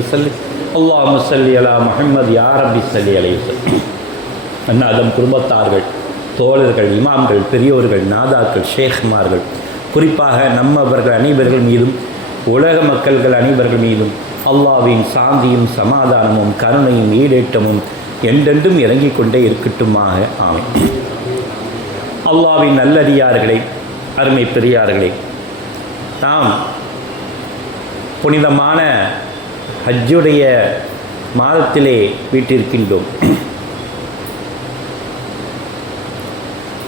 வஸல்லம். அல்லாஹும்ம ஸல்லி அலா முஹம்மத் யா ரப்பி ஸல்லி அலைஹி வஸல்லம். அன்னாதம் குடும்பத்தார்கள், தோழர்கள், இமாம்கள், பெரியோர்கள், நாதாக்கள், ஷேக்மார்கள், குறிப்பாக நம்மவர்கள் அனைவர்கள் மீதும் உலக மக்கள்கள் அனைவர்கள் மீதும் அல்லாஹ்வின் சாந்தியும் சமாதானமும் கருணையும் ஈடேற்றமும் என்றென்றும் இறங்கிக் கொண்டே இருக்கட்டுமாக. ஆமென். அல்லாஹ்வின் நல்லடியார்களே, அருமை பெரியார்களே, நாம் புனிதமான ஹஜ்ஜுடைய மாதத்திலே வீட்டிருக்கின்றோம்.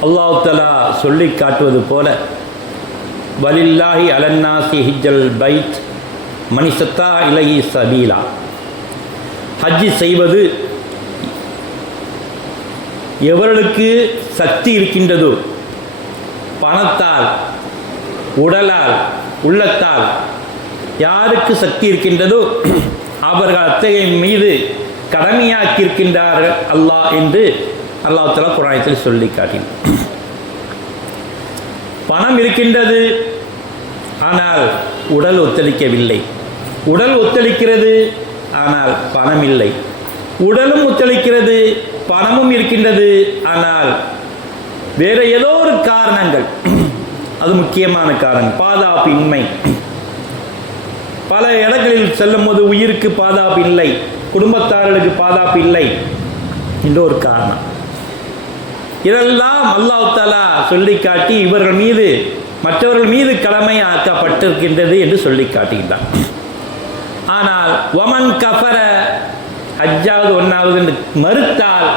அல்லாஹ் தஆலா சொல்லி காட்டுவது போல, வலில்லாஹி அலன்னாசி ஹிஜ்ஜல் பைத் மனிசத்தா இலைஹி சபீலா. ஹஜ்ஜி செய்வது எவர்களுக்கு சக்தி இருக்கின்றதோ, பணத்தால், உடலால், உள்ளத்தால் யாருக்கு சக்தி இருக்கின்றதோ அவர்கள் அத்தகைய மீது கடமையாக்கியிருக்கின்றார்கள் அல்லாஹ் என்று அல்லாஹ் தஆலா குர்ஆனில் சொல்லி காட்டினார். பணம் இருக்கின்றது, ஆனால் உடல் ஒத்துழைக்கவில்லை. உடல் ஒத்துழைக்கிறது, ஆனால் பணம் இல்லை. உடலும் ஒத்துழைக்கிறது, பணமும் இருக்கின்றது, ஆனால் வேறு ஏதோ ஒரு காரணங்கள், அது முக்கியமான காரணம், பாதுகாப்பின்மை. பல இடங்களில் செல்லும் போது உயிருக்கு பாதுகாப்பு இல்லை, குடும்பத்தார்களுக்கு பாதுகாப்பு இல்லை என்ற ஒரு காரணம். இதெல்லாம் அல்லாஹ் தஆலா சொல்லி காட்டி இவர்கள் மீது, மற்றவர்கள் மீது கடமை ஆக்கப்பட்டிருக்கின்றது என்று சொல்லி காட்டுகின்றார். ஆனால் வமன் கஃபர, ஹஜ்ஜாவது ஒன்றாவது என்று மறுத்துட்டான்.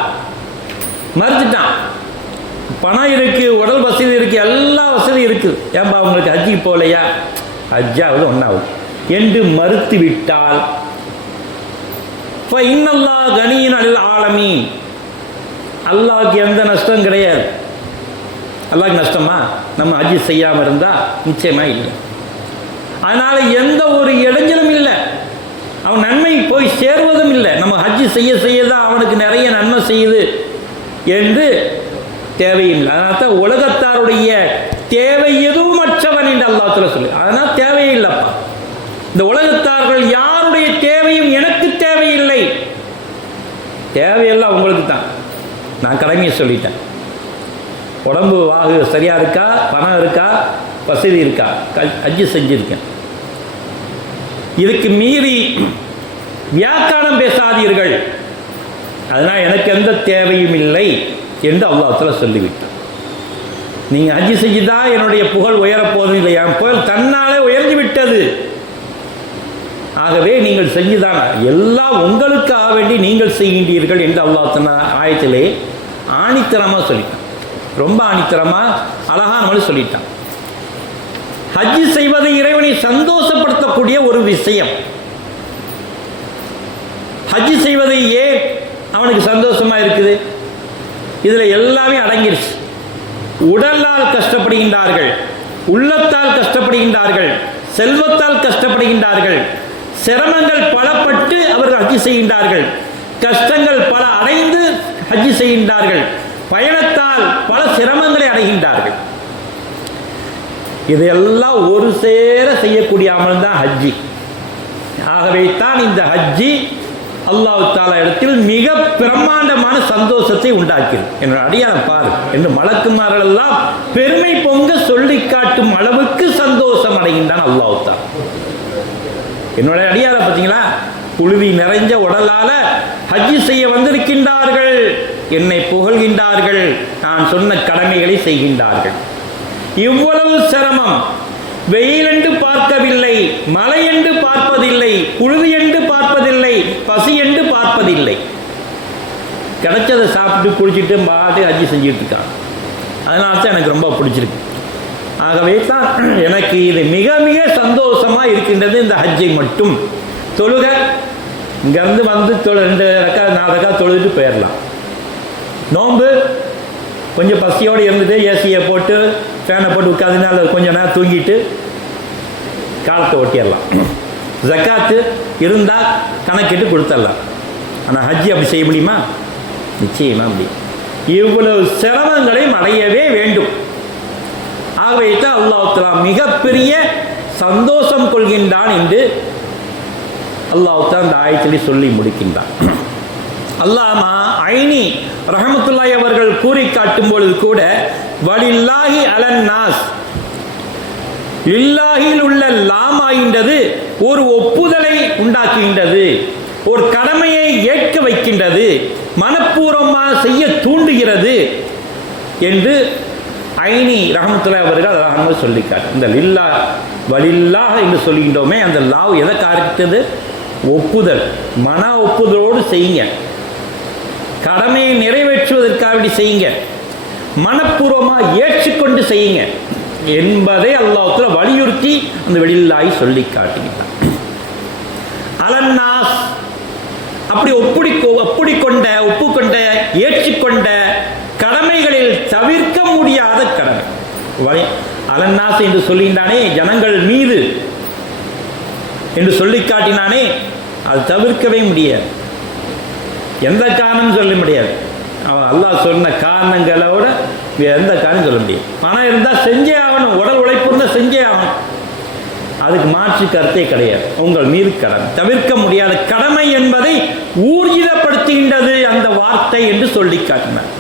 பணம் இருக்கு, உடல் வசதி இருக்கு, எல்லா வசதியும் இருக்குது, ஏன்பா உங்களுக்கு ஹஜ்ஜிக்கு போகலையா, ஹஜ்ஜாவது ஒன்றாவது என்று மறுத்து விட்டால் இன்னல்லாஹ் கனியுன் அனில் ஆலமீன், அல்லாஹ்க்கு எந்த நஷ்டம் கிடையாது. அல்லாஹ்க்கு நஷ்டமா? நம்ம ஹஜ்ஜி செய்யாமல் இருந்தால் நிச்சயமாக இல்லை. அதனால் எந்த ஒரு இடைஞ்சலும் இல்லை, அவன் நன்மை போய் சேர்வதும் இல்லை. நம்ம ஹஜ்ஜி செய்ய தான் அவனுக்கு நிறைய நன்மை செய்யுது என்று தேவையில்லை. அதனால் தான் உலகத்தாருடைய தேவை எதுவும் மற்றவன் என்று அல்லாஹ் தஆலா சொல்லு. அதனால் தேவையே இல்லைப்பா, இந்த உலகத்தார்கள் யாருடைய தேவையும் எனக்கு தேவையில்லை, தேவையெல்லாம் உங்களுக்கு தான். நான் கடமையை சொல்லிட்டேன். உடம்பு வாகு சரியாக இருக்கா, பணம் இருக்கா, வசதி இருக்கா, ஹஜ்ஜி செஞ்சுருக்கேன். இதுக்கு மீறி வியாக்காரம் பேசாதீர்கள், அதனால் எனக்கு எந்த தேவையும் இல்லை என்று அல்லாஹ் தஆலா சொல்லிவிட்டார். நீங்கள் ஹஜ்ஜி செஞ்சுதான் என்னுடைய புகழ் உயரப்போவதும் இல்லை, என் புகழ் தன்னாலே உயர்ந்து விட்டது. ஆகவே நீங்கள் செஞ்சுதான், எல்லாம் உங்களுக்காக வேண்டி நீங்கள் செய்கின்றீர்கள் என்று அல்லாஹ் தஆலா ஆயத்திலே ஆணித்தரமாக சொல்லிட்டான். ரொம்ப ஆணித்தரமாக அழகான சொல்லிட்டான். ஹஜ்ஜி செய்வது இறைவனை சந்தோஷப்படுத்தக்கூடிய ஒரு விஷயம். ஹஜ்ஜி செய்வது ஏன் அவனுக்கு சந்தோஷமா இருக்குது? இதில் எல்லாமே அடங்கிருச்சு. உடலால் கஷ்டப்படுகின்றார்கள், உள்ளத்தால் கஷ்டப்படுகின்றார்கள், செல்வத்தால் கஷ்டப்படுகின்றார்கள், சிரமங்கள் பலப்பட்டு அவர்கள் ஹஜ்ஜி செய்கின்றார்கள், கஷ்டங்கள் பல அடைந்து ஹஜ்ஜி செய்கின்றார்கள், பயணத்தால் பல சிரமங்களை அடைகின்றார்கள். இதையெல்லாம் ஒரு சேர செய்யக்கூடிய அமல் தான் ஹஜ்ஜி. ஆகவே தான் இந்த ஹஜ்ஜி அல்லாஹ் தஆலா இடத்தில் மிக பிரம்மாண்டமான சந்தோஷத்தை உண்டாக்கிறது. என்னோட அடியாரம் பாரு என்று மலக்குமார்கள் எல்லாம் பெருமை பொங்க சொல்லி காட்டும் அளவுக்கு சந்தோஷம் அடைகின்றான் அல்லாஹ் தஆலா. என்னோட அடியாரை பார்த்தீங்களா, புழுதி நிறைஞ்ச உடலால ஹஜ்ஜி செய்ய வந்திருக்கின்றார்கள், என்னை புகழ்கின்றார்கள், நான் சொன்ன கடமைகளை செய்கின்றார்கள். இவ்வளவு சிரமம், வெயில் என்று பார்க்கவில்லை, மழை என்று பார்ப்பதில்லை, புழுதி என்று பார்ப்பதில்லை, பசி என்று பார்ப்பதில்லை, கிடைச்சதை சாப்பிட்டு குளிச்சுட்டு பாட்டு ஹஜ்ஜி செஞ்சுட்டு இருக்காங்க. அதனால தான் எனக்கு ரொம்ப பிடிச்சிருக்கு. ஆகவே தான் எனக்கு இது மிக மிக சந்தோஷமாக இருக்கின்றது. இந்த ஹஜ்ஜை மட்டும் தொழுக, இங்கேருந்து வந்து 2 ரக்கா 4 ரக்கா தொழுதுட்டு போயிடலாம். நோன்பு கொஞ்சம் பசியோடு இருந்துட்டு ஏசியை போட்டு ஃபேனை போட்டு உட்காந்துன்னா அதில் கொஞ்சம் நேரம் தூங்கிட்டு காலத்தை ஒட்டிடலாம். ஜக்காத்து இருந்தால் கணக்கிட்டு கொடுத்துடலாம். ஆனால் ஹஜ்ஜி அப்படி செய்ய முடியுமா? நிச்சயமாக முடியும். இவ்வளவு சிரமங்களையும் அடையவே வேண்டும். ஆகவே தான் அல்லாஹ் தஆலா மிகப்பெரிய சந்தோஷம் கொள்கின்றான் என்று அல்லாஹ் தான் அந்த ஆயத்திலே சொல்லி முடிக்கின்றான். அல்லாமா ஐனி ரஹமத்துல்லாஹி அவர்கள் கூறி காட்டும் பொழுது கூட வலில்லாஹி அலன் நாஸ், லில்லாஹில் உள்ள லாமாகின்றது ஒரு ஒப்புதலை உண்டாக்குகின்றது, ஒரு கடமையை ஏற்க வைக்கின்றது, மனப்பூர்வமாக செய்ய தூண்டுகிறது என்று ஐனி ரஹமத்துல்லாஹி அவர்கள் அழகாக சொல்லிக்காட்டு. இந்த லில்லா வலில்லாஹ் என்று சொல்கின்றோமே, அந்த லாவ் எதை காட்டுறது? ஒப்புதல், மன ஒப்புதலோடு செய்யுங்க, கடமையை நிறைவேற்றுவதற்காக செய்யுங்க, மனப்பூர்வமாக ஏற்றுக்கொண்டு செய்யுங்க என்பதை அல்லாஹ் வலியுறுத்தி அந்த வெளியில்லாய் சொல்லி காட்டுகிறார். அலன்னாஸ், அப்படி ஒப்புக்கொண்ட ஏற்றுக்கொண்ட கடமைகளில் தவிர்க்க முடியாத கடமை. அலன்னாஸ் என்று சொல்லினானே, ஜனங்கள் மீது என்று சொல்லி காட்டினானே, அது தவிர்க்கவே முடியாது, எந்த காரணம் சொல்ல முடியாது. அவன் அல்லாஹ் சொன்ன காரணங்களோட எந்த காரணம் சொல்ல முடியாது. பணம் இருந்தால் செஞ்சே ஆகணும், உடல் உழைப்பு இருந்தால் செஞ்சே ஆகணும், அதுக்கு மாற்று கருத்தே கிடையாது. உங்கள் மீது கடமை, தவிர்க்க முடியாத கடமை என்பதை ஊர்ஜிதப்படுத்துகின்றது அந்த வார்த்தை என்று சொல்லி காட்டினார்.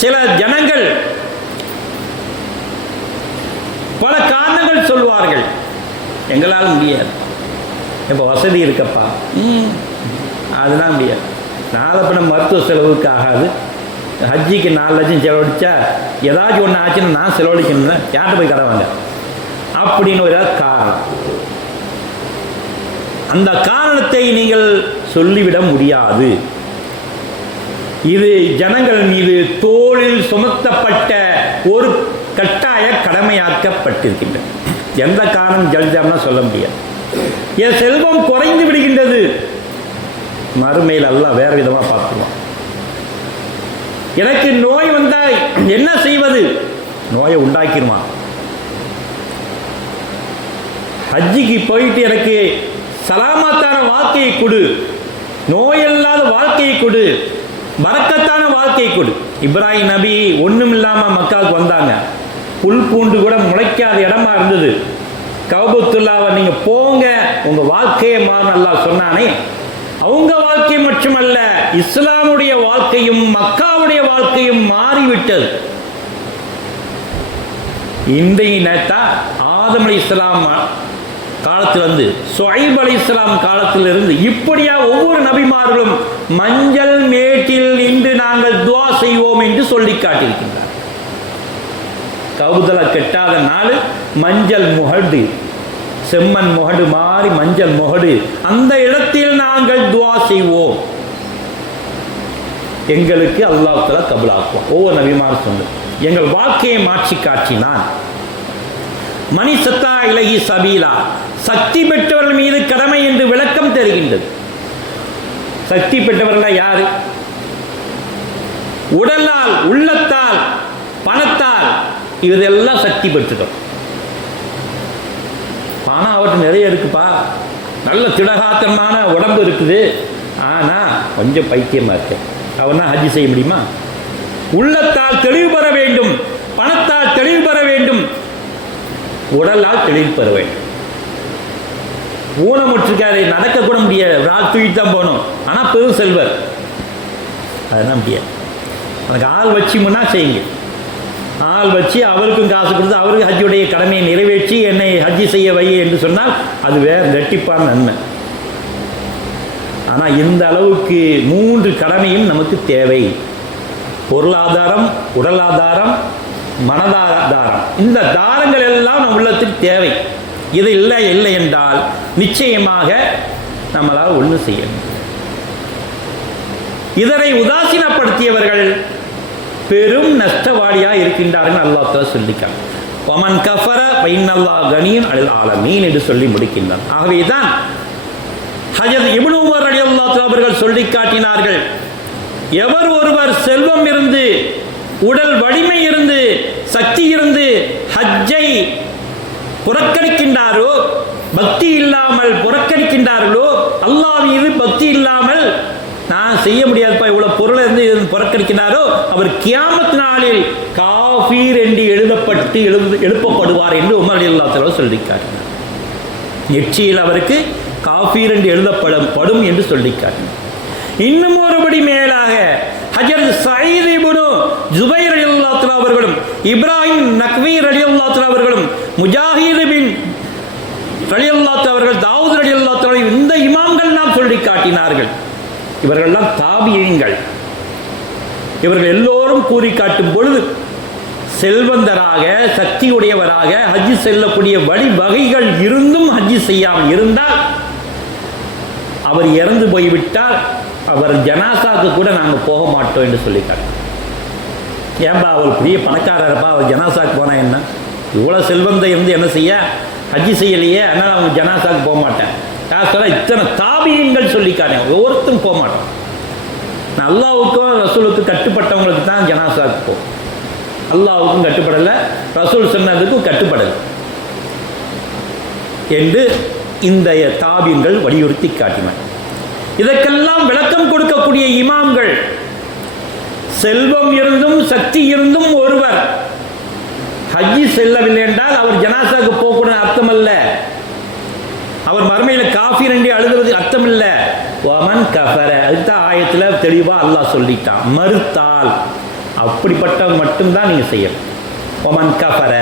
சில ஜனங்கள் பல காரணங்கள் சொல்வார்கள், எங்களால் முடியாது, இப்போ வசதி இருக்கப்பா, அதுதான் முடியாது, நாளப்பின மருத்துவ செலவுக்கு ஆகாது, ஹஜ்ஜிக்கு 4 லட்சம் செலவழிச்சா ஏதாச்சும் ஒன்று ஆச்சுன்னா நான் செலவழிக்கணும்னா யார்கிட்ட போய் கடவாங்க அப்படின்னு ஒரு காரணம். அந்த காரணத்தை நீங்கள் சொல்லிவிட முடியாது. இது ஜனங்கள் மீது தோளில் சுமத்தப்பட்ட ஒரு கட்டாய கடமையாக்கப்பட்டிருக்கின்றது. எந்த காரணம் ஜல்ஜாம்னா சொல்ல முடியாது. என் செல்வம் குறைந்து விடுகின்றது, மறுமையில் அல்லாஹ் வேற விதமாக பார்த்துருவான். எனக்கு நோய் வந்தால் என்ன செய்வது? நோயை உண்டாக்கிடுவான். ஹஜ்ஜிக்கு போயிட்டு எனக்கு சலாமத்தான வாழ்க்கையை கொடு, நோயில்லாத வாழ்க்கையை கொடு, பரக்கத்தான வாழ்க்கையை கொடு. இப்ராஹிம் நபி ஒன்றும் இல்லாமல் மக்காவுக்கு வந்தாங்க, புல் பூண்டு கூட முளைக்காத இடமா இருந்தது. கஅபத்துல்லாவை நீங்கள் போங்க, உங்கள் வாழ்க்கையை மாறும் அல்லாஹ் சொன்னானே, அவங்க வாழ்க்கை மட்டுமல்ல, இஸ்லாமுடைய வாழ்க்கையும் மக்காவுடைய வாழ்க்கையும் மாறிவிட்டது. இன்றைய நேத்தா ஆதம் அலைஹிஸ்ஸலாம் காலத்திலிருந்து ஷுஐப் அலைஹிஸ்ஸலாம் காலத்திலிருந்து இப்படியா ஒவ்வொரு நபிமார்களும் மஞ்சள் மேட்டில் நின்று நாங்கள் துஆ செய்வோம் என்று சொல்லி காட்டியிருக்கின்றார். கவுதல கெட்டாத நாள் மஞ்சள் முகடு, செம்மண் முகடு மாறி மஞ்சள் முகடு, அந்த இடத்தில் நாங்கள் துஆ செய்வோம், எங்களுக்கு அல்லாஹ் தஆலா கபூலாக்குவான். ஒவ்வொரு நபிமாரும் சொன்னது எங்கள் வாழ்க்கையை மாற்றி காட்டினான். மணி சத்தா இலகி சபீலா, சக்தி பெற்றவர்கள் மீது கடமை என்று விளக்கம் தருகின்றது. சக்தி பெற்றவர்கள் யாரு? உடலால், உள்ளத்தால், பணத்தால், இதெல்லாம் சக்தி பெற்றுட்டோம். பணம் அவர்கிட்ட நிறைய இருக்குப்பா, நல்ல திடகாத்தமான உடம்பு இருக்குது, ஆனால் கொஞ்சம் பைத்தியமாக இருக்கு, அவனா ஹஜ்ஜி செய்ய முடியுமா? உள்ளத்தால் தெளிவு பெற வேண்டும், பணத்தால் தெளிவு பெற வேண்டும், உடலால் தெளிவு பெற வேண்டும். ஊனமுற்றிருக்காரு, நடக்க கூட முடியாது, நாள் தூக்கிட்டு தான் போகணும், ஆனால் பெரும் செல்வர், அதெல்லாம் முடியாது. அதுக்கு ஆள் வச்சு முன்னா செய்யுங்க, ஆள் வச்சு அவருக்கும் காசு கொடுத்து அவருக்கு ஹஜ்ஜுடைய கடமையை நிறைவேற்றி என்னை ஹஜ்ஜி செய்ய வை என்று சொன்னால் அது வேற ரெட்டிப்பான நன்மை. ஆனால் இந்த அளவுக்கு 3 கடமையும் நமக்கு தேவை. பொருளாதாரம், உடலாதாரம், மனதாதாரம், இந்த தாரங்கள் எல்லாம் நம் உள்ளத்துக்கு தேவை. இது இல்லை என்றால் நிச்சயமாக நம்மளால் ஒன்றும் செய்ய முடியும். இதனை உதாசீனப்படுத்தியவர்கள் பெரும் நஷ்டவாளியாக இருக்கின்றார்கள். அல்லாஹ் தஆலா சொல்லிக்கான், வமன் கஃபர ஃபஇன்னல்லாஹ கனியுன் அனில் ஆலமீன் என்று சொல்லி முடிக்கின்றான். ஆகவேதான் ஹஜ்ரத் இப்னு உமர் ரலியல்லாஹு தஆலா அவர்கள் சொல்லி காட்டினார்கள், எவர் ஒருவர் செல்வம் இருந்து, உடல் வலிமை இருந்து, சக்தி இருந்து ஹஜ்ஜை புறக்கணிக்கின்றாரோ, பக்தி இல்லாமல் புறக்கணிக்கின்றார்களோ, அல்லாஹ் மீது பக்தி இல்லாமல் நான் செய்ய முடியாதுப்பா இவ்வளவு பொருளை இருந்து புறக்கணிக்கிறாரோ, அவர் கியாமத் நாளில் காஃபீர் என்று எழுப்பப்படுவார் என்று உமர் ரலியல்லாஹு தஆலா சொல்லியிருக்கிறார். நெற்றியில் அவருக்கு காஃபீர் என்று எழுதப்படும் என்று சொல்லிக்காட்டினார். இன்னும் ஒருபடி மேலாக ஹஜ்ரத் சயீத் இப்னு ஜுபைர் ரலியல்லாஹு தஆலா அவர்களும் இப்ராஹிம் நக்வி ரலியல்லாஹு தஆலா அவர்களும் முஜாஹித் பின் ரலியல்லாஹு தஆலா அவர்கள் தாவூத் ரலியல்லாஹு தஆலா இந்த இமாம்கள் நாம் சொல்லி காட்டினார்கள். இவர்கள்லாம் தாபியீன்கள். இவர்கள் எல்லோரும் கூறி காட்டும் பொழுது செல்வந்தராக சக்தியுடையவராக ஹஜ் செல்லக்கூடிய வழிவகைகள் இருந்தும் ஹஜ் செய்யாமல் இருந்தால் அவர் இறந்து போய்விட்டால் அவர் ஜனாசாக்கு கூட நாங்கள் போக மாட்டோம் என்று சொல்லிட்டாங்க. ஏன்பா அவர் பெரிய பணக்காரரப்பா, அவர் ஜனாசாக்கு போனால் என்ன, இவ்வளோ செல்வந்தை இருந்து என்ன செய்ய, ஹஜ் செய்யலையே, அதனால் அவங்க ஜனாசாக்கு போக மாட்டேன். சொல்ல இத்தனை தாபியங்கள் சொல்லிக்காரங்க, ஒவ்வொருத்தரும் போக மாட்டோம். அல்லாவுக்கும் ரசூலுக்கும் கட்டுப்பட்டவங்களுக்கு தான் ஜனாசாக்கு போகும். அல்லாவுக்கும் கட்டுப்படலை, ரசூல் சொன்னதுக்கும் கட்டுப்படலை என்று இந்த தாபியங்கள் வலியுறுத்தி காட்டினார். இதற்கெல்லாம் விளக்கம் கொடுக்கக்கூடிய இமாம்கள், செல்வம் இருந்தும் சக்தி இருந்தும் ஒருவர் ஹஜ்ஜி செல்லவில்லை என்றால் அவர் ஜனாசாக்கு போகக்கூட அர்த்தம் அல்ல, அவர் மறுமையில் காஃபிர் என்று அழுகிறது அர்த்தம் இல்லை. வமன் கஃபர, அதுதான் ஆயத்தில் தெளிவாக அல்லாஹ் சொல்லிட்டான். மறுத்தால் அப்படிப்பட்டவன் மட்டும்தான் நீங்கள் செய்யணும். வமன் கஃபர,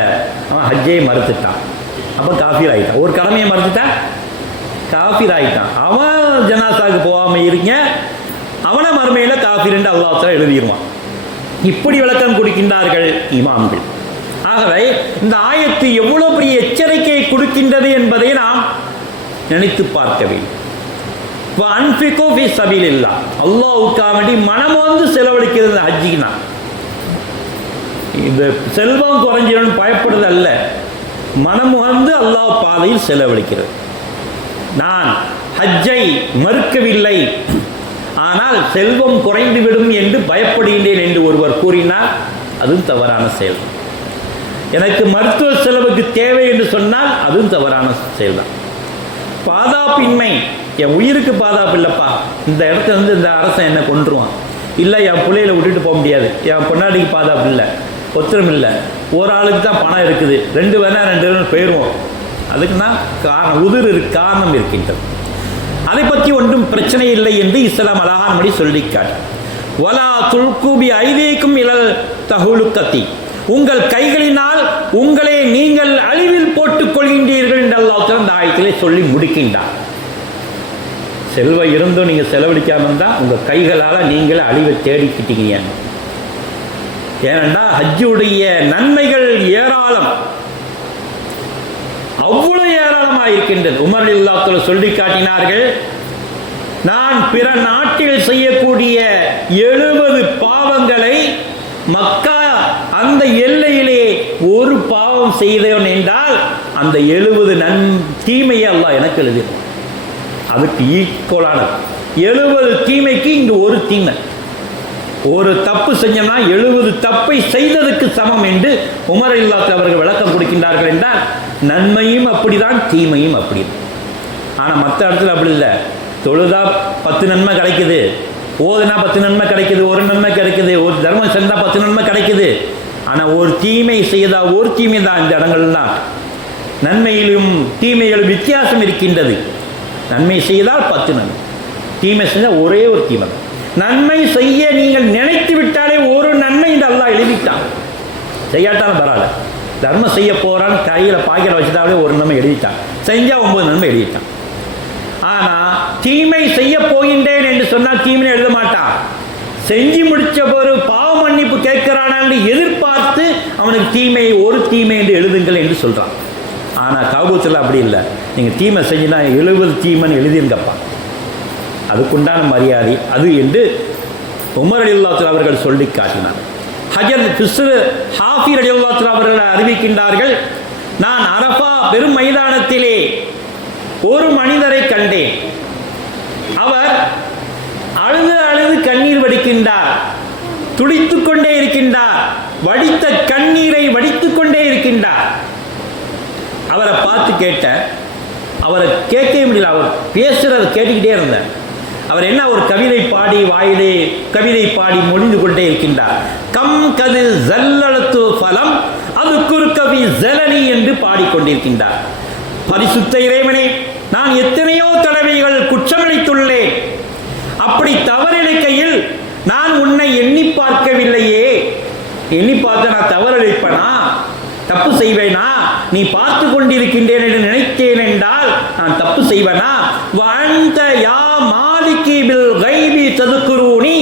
அவன் ஹஜ்ஜை மறுத்துட்டான், அப்போ காஃபிர் ஆகிட்டான். ஒரு கடமையை மறுத்துட்டான், காஃபிர் ஆகிட்டான். அவன் ஜனாசாக்கு போகாமல் இருங்க, அவனை மறுமையில் காஃபிர் என்று அல்லாஹ் தஆலா எழுதிடுவான். இப்படி விளக்கம் கொடுக்கின்றார்கள் இமாம்கள். ஆகவே இந்த ஆயத்து எவ்வளவு பெரிய எச்சரிக்கையை கொடுக்கின்றது என்பதை நாம் நினைத்து பார்க்க வேண்டும். அன்ஃபிகு ஃபீ சபீலில்லாஹ், அல்லாஹ்வுக்காக வேண்டி மனம் வந்து செலவழிக்கிறது ஹஜ்ஜினா. இந்த செல்வம் குறைஞ்சிடும் பயப்படுறது அல்ல, மனம் வந்து அல்லாஹ் பாதையில் செலவழிக்கிறது. நான் ஹஜ்ஜை மறுக்கவில்லை, ஆனால் செல்வம் குறைந்துவிடும் என்று பயப்படுகின்றேன் என்று ஒருவர் கூறினால் அதுவும் தவறான செயல். எனக்கு மருத்துவ செலவுக்கு தேவை என்று சொன்னால் அதுவும் தவறான செயல்தான். பாதுகாப்பின்மை, என் உயிருக்கு பாதுகாப்பு இல்லைப்பா, இந்த இடத்துல இருந்து இந்த அரசன் என்னை கொன்றுவான், இல்லை என் பிள்ளைகளை விட்டுட்டு போக முடியாது, என் பொன்னாடிக்கு பாதுகாப்பு இல்லை, ஒத்திரம் இல்லை, ஒரு ஆளுக்கு தான் பணம் இருக்குது, 2 பேரும் போயிடுவோம், அதுக்குன்னா காரணம் காரணம் இருக்கின்றது. அதை பற்றி ஒன்றும் பிரச்சனை இல்லை என்று இஸ்லாம் அழகான மொழி சொல்லிக்காட்டு. வலா துல்குபி ஐதீக்கும் இலல் தஹுலுக்கத்தி, உங்கள் கைகளினால் உங்களை நீங்கள் அழிவில் போட்டுக் கொள்கின்றீர்கள் என்று அல்லாஹ் அந்த ஆயத்திலே சொல்லி முடிக்கின்றார். செல்வம் இருந்தும் நீங்கள் செலவழிக்காமல் இருந்தால் உங்கள் கைகளால் நீங்களே அழிவை தேடிக்கிட்டீங்க. ஏனென்றால் ஹஜ்ஜுடைய நன்மைகள் ஏராளம், அவ்வளவு ஏராளமாக இருக்கின்றது. உமர் ரலியல்லாஹு அன்ஹு சொல்லி காட்டினார்கள், நான் பிற நாட்டில் செய்யக்கூடிய 70 பாவங்களை மக்கா அந்த எல்லையிலே ஒரு பாவம் செய்தவன் என்றால் அந்த 70 தீமையை அல்லாஹ் எனக்கு எழுதிடும். அதுக்கு ஈக்குவலானது 70 தீமைக்கு இங்கு ஒரு தீமை. ஒரு தப்பு செஞ்சோம்னா 70 தப்பை செய்ததுக்கு சமம் என்று உமர் ரலியல்லாஹு அன்ஹு அவர்கள் விளக்கம் கொடுக்கின்றார்கள். என்றால் நன்மையும் அப்படிதான், தீமையும் அப்படி. ஆனால் மற்ற இடத்துல அப்படி இல்லை. தொழுதா 10 நன்மை கிடைக்குது, ஓதுனா 10 நன்மை கிடைக்குது, ஒரு நன்மை கிடைக்குது, ஒரு தர்மம் செஞ்சா 10 நன்மை கிடைக்குது. ஆனால் ஒரு தீமை செய்தா ஒரு தீமை தான். இந்த இடங்கள்லாம் நன்மையிலும் தீமைகளும் வித்தியாசம் இருக்கின்றது. நன்மை செய்தால் 10 நன்மை, தீமை செய்தால் ஒரே ஒரு தீமை. நன்மை செய்ய நீங்கள் நினைத்து விட்டாலே ஒரு நன்மை இந்த அல்லாஹ் எழுதிட்டான். செய்யாட்டாலும் பரவாயில்ல, தர்மம் செய்ய போறான்னு கையில் பாக்கெட் வச்சுட்டாலே ஒரு நன்மை எழுதிட்டான், செஞ்சா 9 நன்மை எழுதிட்டான். ஆனால் தீமை செய்ய போகின்றேன் என்று சொன்னால் தீமை எழுத மாட்டான். செஞ்சு முடிச்ச ஒரு பாவ மன்னிப்பு கேட்கிறான் என்று எதிர்பார்த்து அவனுக்கு தீமை ஒரு தீமை என்று எழுதுங்கள் என்று சொல்றான். ஆனால் காபூத்தில் அப்படி இல்லை. நீங்கள் தீமை செஞ்சுனா 70 தீமைன்னு எழுதிருங்கப்பா, அதுக்குண்டான மரியாதை அது என்று உமர் ரலியல்லாஹு அன்ஹு அவர்கள் சொல்லி காட்டினார். ஹஜ்ரத் பிஸ்ர் ஹாஃபி ரலியல்லாஹு அன்ஹு அவர்கள் அறிவிக்கின்றார்கள், நான் அரஃபா பெரும் மைதானத்திலே ஒரு மனிதரை கண்டேன். அவர் அழுது அழுது கண்ணீர் வடிக்கின்றார், துடித்துக் கொண்டே இருக்கின்றார், வடித்த கண்ணீரை வடித்துக் கொண்டே இருக்கின்றார். அவரை பார்த்து கேட்ட, அவரை கேட்கவே முடியல, அவர் பேசுறத கேட்டுக்கிட்டே இருந்தேன். அவர் என்ன ஒரு கவிதை பாடி வாயிலே கவிதை பாடி மொழிந்து கொண்டே இருக்கின்றார். கம் கது ஜல்லலத்து ஃபலம் அது குறுக்கவி ஜலனி என்று பாடிக்கொண்டிருக்கின்றார். பரிசுத்த இறைவனே, நான் எத்தனையோ தடவைகள் குற்றமளித்துள்ளேன். அப்படி தவறிழைக்கையில் நான் உன்னை எண்ணி பார்க்கவில்லையே. எண்ணி பார்த்த நான் தவறிழைப்பனா, தப்பு செய்வேனா? நீ பார்த்து கொண்டிருக்கின்றேன் என்று நினைத்தேன் என்றால் நான் தப்பு செய்வனா? வஅன்த யா மாலிகி பில் கைபி ததுக்குரூனி,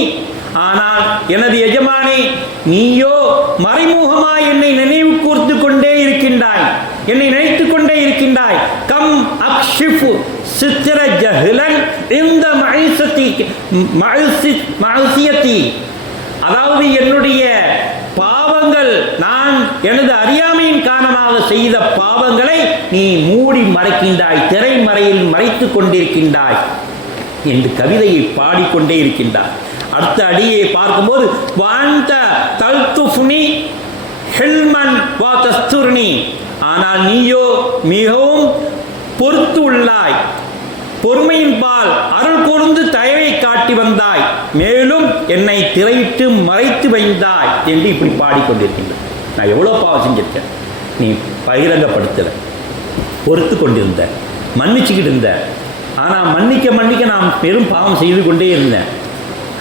ஆனால் எனது எஜமானே நீயோ மறைமுகமாய் என்னை நினைவு கூர்த்து கொண்டே இருக்கின்றாய், என்னை நினைத்துக் கொண்டே இருக்கின்றாய். கம் அக்ஷிஃபு சித்திர ஜஹ்லன் இந்த மஅசியத்தி, அதாவது என்னுடைய பாவங்கள், நான் எனது அறியாமையின் காரணமாக செய்த பாவங்களை நீ மூடி மறைக்கின்றாய், திரைமறையில் மறைத்துக் கொண்டிருக்கின்றாய் என்று கவிதையை பாடிக்கொண்டே இருக்கின்றார். அடுத்த அடியை பார்க்கும்போது வாந்த தல்துஃப்னி ஹில்மன் வா தஸ்துர்னி, ஆனால் நீயோ மிகவும் பொறுத்து உள்ளாய், பொறுமையின் பால் அருள் கூர்ந்து தயவை காட்டி வந்தாய், மேலும் என்னை திரையிட்டு மறைத்து வைந்தாய் என்று இப்படி பாடிக்கொண்டிருக்கின்றார். நான் எவ்வளோ பாவம் செஞ்சிருக்கேன், நீ பகிரங்கப்படுத்தலை, பொறுத்து கொண்டிருந்த, மன்னிச்சுக்கிட்டு இருந்த. ஆனால் மன்னிக்க நான் பெரும் பாவம் செய்து கொண்டே இருந்தேன்.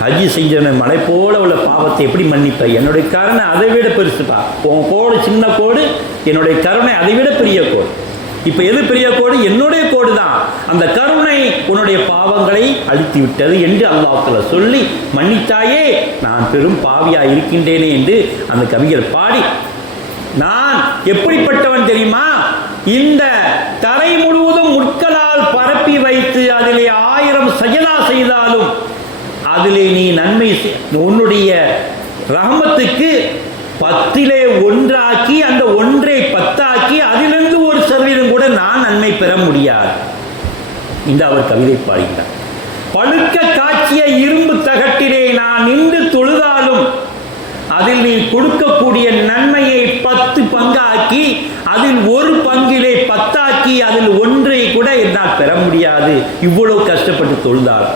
ஹஜ்ஜி செஞ்சவனை மலை போல உள்ள பாவத்தை எப்படி மன்னிப்ப? என்னுடைய கருணை அதை விட பெருசுப்பா. உன் கோடு சின்ன கோடு, என்னுடைய கருணை அதை விட பெரிய கோடு. இப்போ எது பெரிய கோடு? என்னுடைய கோடு தான். அந்த கருணை உன்னுடைய பாவங்களை அழித்து விட்டது என்று அல்லாஹ்வுல சொல்லி மன்னித்தாயே, நான் பெரும் பாவியா இருக்கின்றேனே என்று அந்த கவிஞர் பாடி, நான் எப்படிப்பட்டவன் தெரியுமா? இந்த தரை முழுவதும் முட்களால் பரப்பி வைத்து அதிலே 1000 சஜதா செய்தாலும் அதிலே நீ நன்மை, உன்னுடைய ரஹமத்துக்கு 10ல் 1 ஆக்கி, அந்த 1ஐ 10 ஆக்கி, அதிலிருந்து 1% கூட நான் நன்மை பெற முடியாது இந்த அவர் கவிதை பாடுகிறார். பழுக்க காட்சிய இரும்பு தகட்டிலே நான் நின்று தொழுதாலும் அதில் நீ கொடுக்கக்கூடிய நன்மையை 10 பங்காக்கி, அதில் 1 பங்கிலே 10 ஆக்கி, அதில் 1ஐ கூட என்னால் பெற முடியாது. இவ்வளவு கஷ்டப்பட்டு தொழுதால்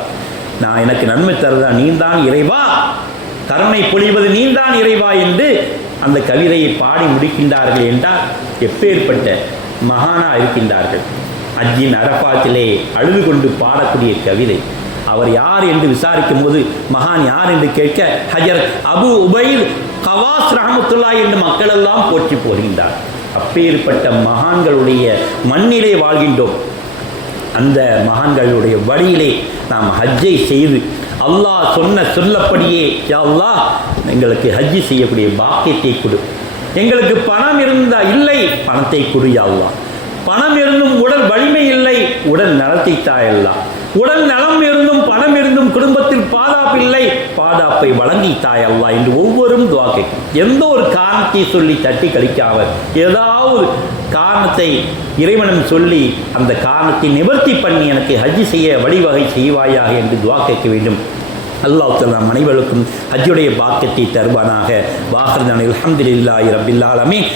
நான் எனக்கு நன்மை தருதா நீந்தான் இறைவா, கருணை பொழிவது நீந்தான் இறைவா என்று அந்த கவிதையை பாடி முடிக்கின்றார்கள் என்றால் எப்பேற்பட்ட மகானா இருக்கின்றார்கள். ஹஜ்ஜின் அரபாத்திலே அழுது கொண்டு பாடக்கூடிய கவிதை. அவர் யார் என்று விசாரிக்கும் போது மகான் யார் என்று கேட்க, ஹஜரத் அபு உபைத் கவாஸ் ரஹ்மத்துல்லாஹி என்று மக்கள் எல்லாம் போற்றி போகின்றார். அப்பேற்பட்ட மகான்களுடைய மண்ணிலே வாழ்கின்றோம். அந்த மகான்களுடைய வழியிலே நாம் ஹஜ்ஜை செய்து அல்லாஹ் சொல்லப்படியே, யா அல்லாஹ் எங்களுக்கு ஹஜ்ஜி செய்யக்கூடிய பாக்கியத்தை கொடு. எங்களுக்கு பணம் இருந்தால் இல்லை, பணத்தை கொடு யா அல்லாஹ். பணம் இருந்தும் உடல் வலிமை இல்லை, உடல் நலத்தை தாயல்லாம். உடல் நலம் இருந்தும் பணம் இருந்தும் குடும்பத்தில் பாதுகாப்பு இல்லை, பாதுகாப்பை வழங்கி தாயல்லா என்று ஒவ்வொரும் துவா கேட்கும். எந்த ஒரு காரணத்தை சொல்லி தட்டி கழிக்காமல் ஏதாவது காரணத்தை இறைவனும் சொல்லி அந்த காரணத்தை நிவர்த்தி பண்ணி எனக்கு ஹஜ்ஜி செய்ய வழிவகை செய்வாயாக என்று துவா கேட்க வேண்டும். அல்லாஹ் தஆலா அனைவருக்கும் ஹஜ்ஜுடைய பாக்கியத்தை தருவானாக. வாஹிர் அல்ஹம்துலில்லாஹி ரப்பில் ஆலமீன்.